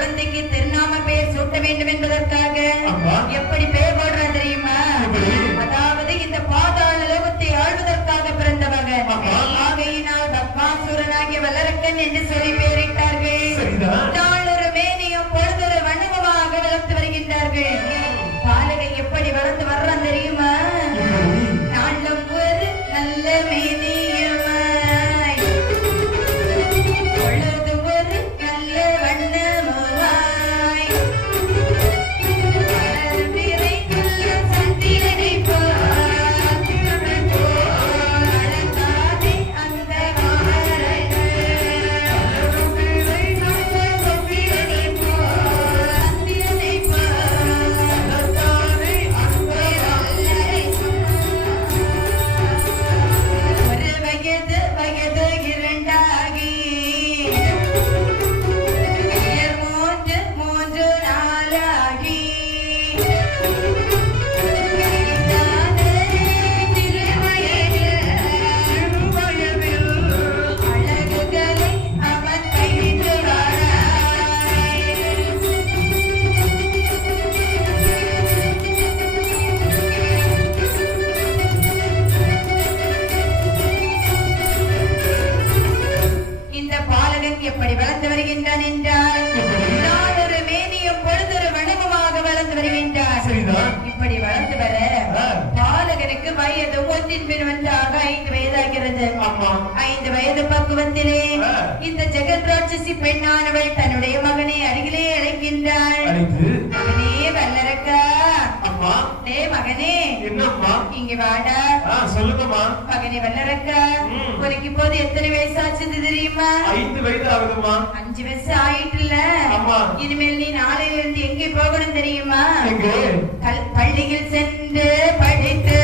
குழந்தைக்கு திருநாம பெயர் சூட்ட வேண்டும் என்பதற்காக. எப்படி பெயர் போடுறான் தெரியுமா? அதாவது இந்த பாதாள லோகத்தை ஆள்வதற்காக பிறந்தவங்க ஆமா. ஆகையினால் பத்மாசுரனாகிய வல்லரக்கன் என்று சொல்லி பெயரிட்டார்கள் நாளொரு மேனியும் பொழுதொரு வண்ணமுமாக வளர்த்து வருகின்றார்கள் பாலகை எப்படி வளர்ந்து வர்றான் எப்படி வளர்ந்து வருகின்றான் என்றால் நாளொரு மேனியும் பொழுதொரு வண்ணமுமாக வளர்ந்து வருகின்றார் இப்படி வளர்ந்து வர. பாலகனுக்கு வயது ஒன்றின் பின் ஐந்து ஆமா ஐந்து வயது பக்குவத்திலே. இந்த ஜெகத் ராட்சசி பெண்ணானவள் தன்னுடைய மகனை அருகிலே அழைக்கின்றாள். மகனே வல்லரக்கா. டே மகனே. இங்க வாடா. சொல்லுங்கம்மா. மகனே வல்லரக்கா. ம். உனக்கு இப்போது எத்தனை வயசாச்சுது தெரியுமா? ஐந்து வயது ஆகுதும்மா அஞ்சு வயசு ஆயிட்டுல. இனிமேல் நீ நாளையில இருந்து எங்கே போகணும் தெரியுமா? பள்ளியில் சென்று படித்து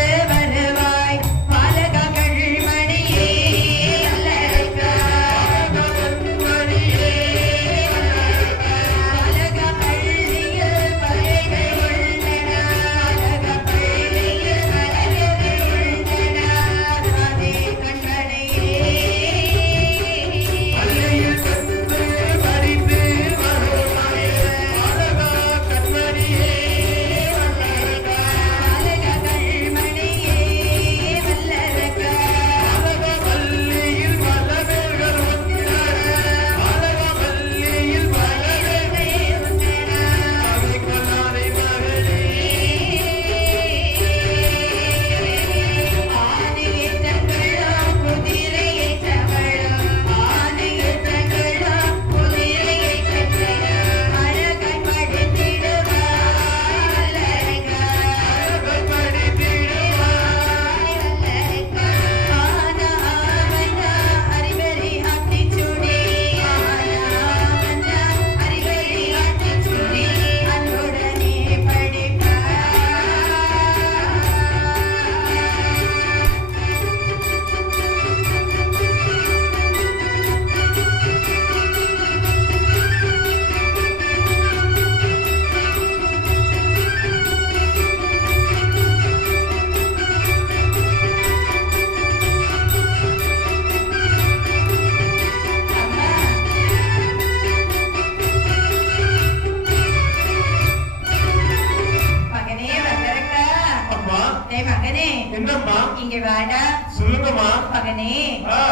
சொல்லுங்கம்மா. மகனே.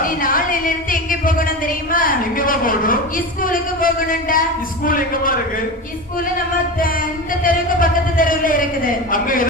நீ நாளையில இருந்து எங்க போகணும் தெரியுமா? எங்கம்மா போகணும்? ஸ்கூலுக்கு போகணும்டா. ஸ்கூல் எங்கம்மா இருக்கு? ஸ்கூலு நம்ம இந்த தெருவுக்கு பக்கத்து தெருவுல இருக்குது. அங்க